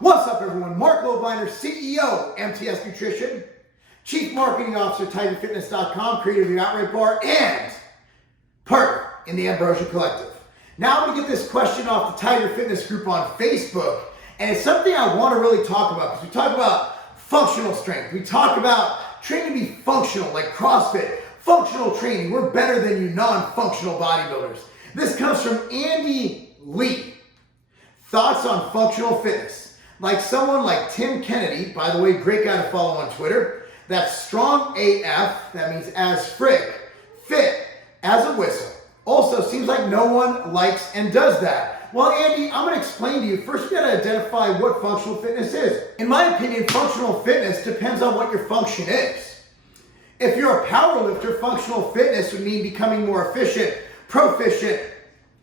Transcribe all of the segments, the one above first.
What's up, everyone? Marc Lobliner, CEO, MTS Nutrition, Chief Marketing Officer, TigerFitness.com, creator of the Outright Bar, and partner in the Ambrosia Collective. Now I'm going to get this question off the Tiger Fitness group on Facebook, and it's something I want to really talk about because we talk about functional strength. We talk about training to be functional, like CrossFit, functional training. We're better than you non-functional bodybuilders. This comes from Andy Lee. Thoughts on functional fitness. Like someone like Tim Kennedy, by the way, great guy to follow on Twitter. That's strong AF, that means as frick, fit as a whistle. Also, seems like no one likes and does that. Well, Andy, I'm going to explain to you. First, you got to identify what functional fitness is. In my opinion, functional fitness depends on what your function is. If you're a power lifter, functional fitness would mean becoming more efficient, proficient,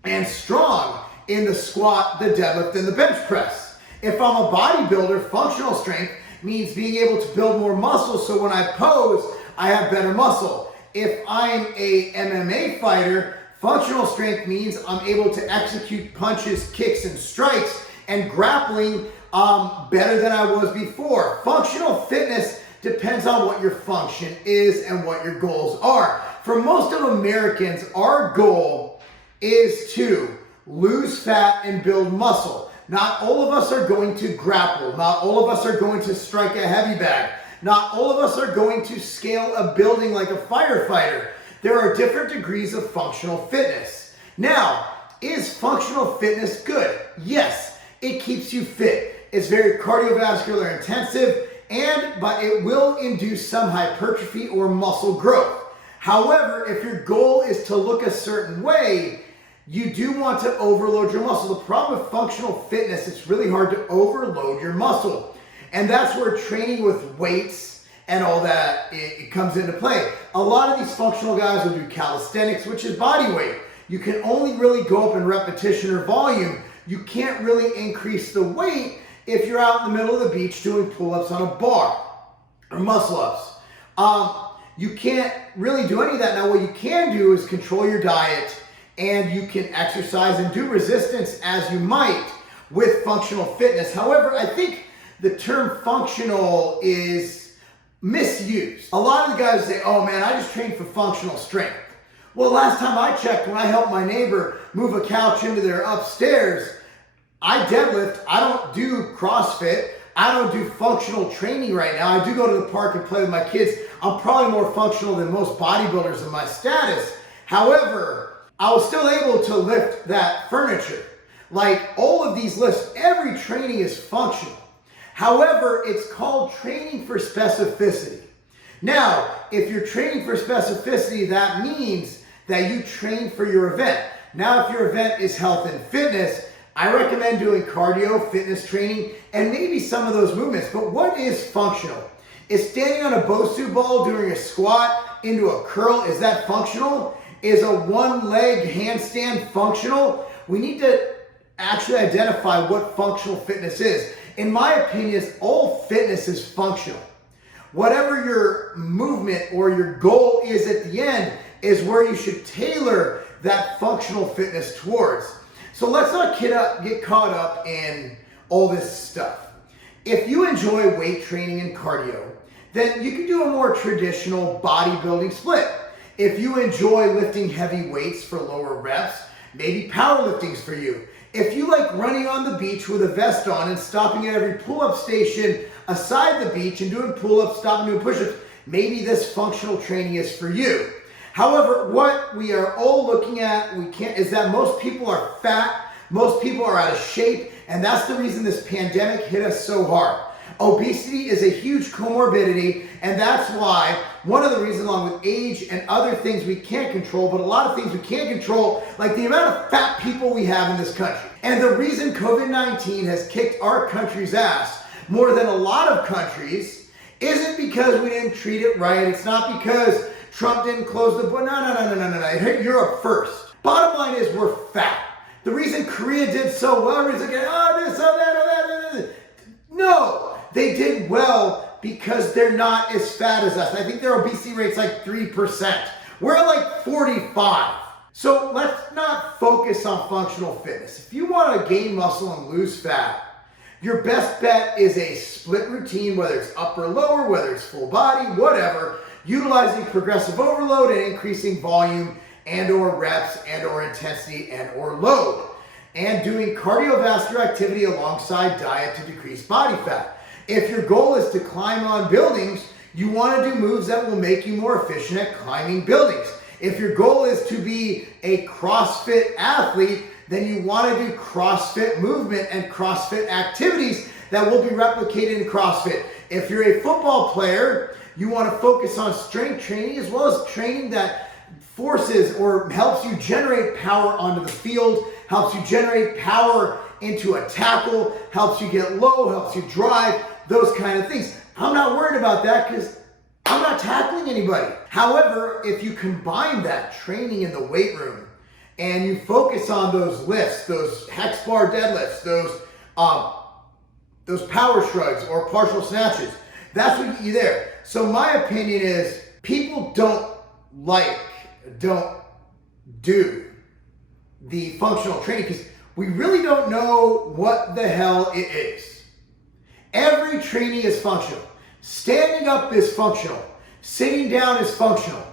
and strong in the squat, the deadlift, and the bench press. If I'm a bodybuilder, functional strength means being able to build more muscle so when I pose, I have better muscle. If I'm a MMA fighter, functional strength means I'm able to execute punches, kicks, and strikes and grappling better than I was before. Functional fitness depends on what your function is and what your goals are. For most of Americans, our goal is to lose fat and build muscle. Not all of us are going to grapple. Not all of us are going to strike a heavy bag. Not all of us are going to scale a building like a firefighter. There are different degrees of functional fitness. Now, is functional fitness good? Yes, it keeps you fit. It's very cardiovascular intensive, but it will induce some hypertrophy or muscle growth. However, if your goal is to look a certain way, you do want to overload your muscle. The problem with functional fitness, it's really hard to overload your muscle. And that's where training with weights and all that, it comes into play. A lot of these functional guys will do calisthenics, which is body weight. You can only really go up in repetition or volume. You can't really increase the weight if you're out in the middle of the beach doing pull-ups on a bar or muscle-ups. You can't really do any of that. Now, what you can do is control your diet, and you can exercise and do resistance as you might with functional fitness. However, I think the term functional is misused. A lot of the guys say, oh man, I just train for functional strength. Well, last time I checked, when I helped my neighbor move a couch into their upstairs, I deadlift. I don't do CrossFit. I don't do functional training right now. I do go to the park and play with my kids. I'm probably more functional than most bodybuilders in my status. However, I was still able to lift that furniture. Like all of these lifts, every training is functional. However, it's called training for specificity. Now, if you're training for specificity, that means that you train for your event. Now, if your event is health and fitness, I recommend doing cardio, fitness training, and maybe some of those movements. But what is functional? Is standing on a Bosu ball doing a squat into a curl, is that functional? Is a one-leg handstand functional? We need to actually identify what functional fitness is. In my opinion, all fitness is functional. Whatever your movement or your goal is at the end is where you should tailor that functional fitness towards. So let's not get caught up in all this stuff. If you enjoy weight training and cardio, then you can do a more traditional bodybuilding split. If you enjoy lifting heavy weights for lower reps, maybe powerlifting's for you. If you like running on the beach with a vest on and stopping at every pull-up station aside the beach and doing pull-ups, stopping doing push-ups, maybe this functional training is for you. However, what we are all looking at, is that most people are fat, most people are out of shape, and that's the reason this pandemic hit us so hard. Obesity is a huge comorbidity, and that's why one of the reasons, along with age and other things we can't control, but a lot of things we can't control, like the amount of fat people we have in this country. And the reason COVID-19 has kicked our country's ass more than a lot of countries isn't because we didn't treat it right. It's not because Trump didn't close the book. No. It hit Europe first. Bottom line is we're fat. The reason Korea did so well, everybody's like, oh, this, oh, that, oh, that. No. They did well because they're not as fat as us. I think their obesity rate's like 3%. We're at like 45. So let's not focus on functional fitness. If you want to gain muscle and lose fat, Your best bet is a split routine, whether it's upper or lower, whether it's full body, whatever, utilizing progressive overload and increasing volume and or reps and or intensity and or load, and doing cardiovascular activity alongside diet to decrease body fat. If your goal is to climb on buildings, you want to do moves that will make you more efficient at climbing buildings. If your goal is to be a CrossFit athlete, then you want to do CrossFit movement and CrossFit activities that will be replicated in CrossFit. If you're a football player, you want to focus on strength training as well as training that forces or helps you generate power onto the field, helps you generate power into a tackle, helps you get low, helps you drive, those kind of things. I'm not worried about that because I'm not tackling anybody. However, if you combine that training in the weight room and you focus on those lifts, those hex bar deadlifts, those power shrugs or partial snatches, that's what get you there. So my opinion is people don't do the functional training because we really don't know what the hell it is. Every training is functional. Standing up is functional. Sitting down is functional.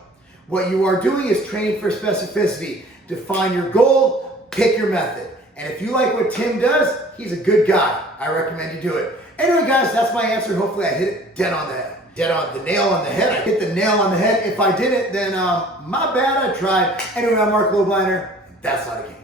What you are doing is training for specificity. Define your goal, pick your method. And if you like what Tim does, he's a good guy. I recommend you do it. Anyway, guys, that's my answer. Hopefully I hit it dead on the head. Dead on the nail on the head. I hit the nail on the head. If I didn't, then my bad, I tried. Anyway, I'm Marc Lobliner. That's not a game.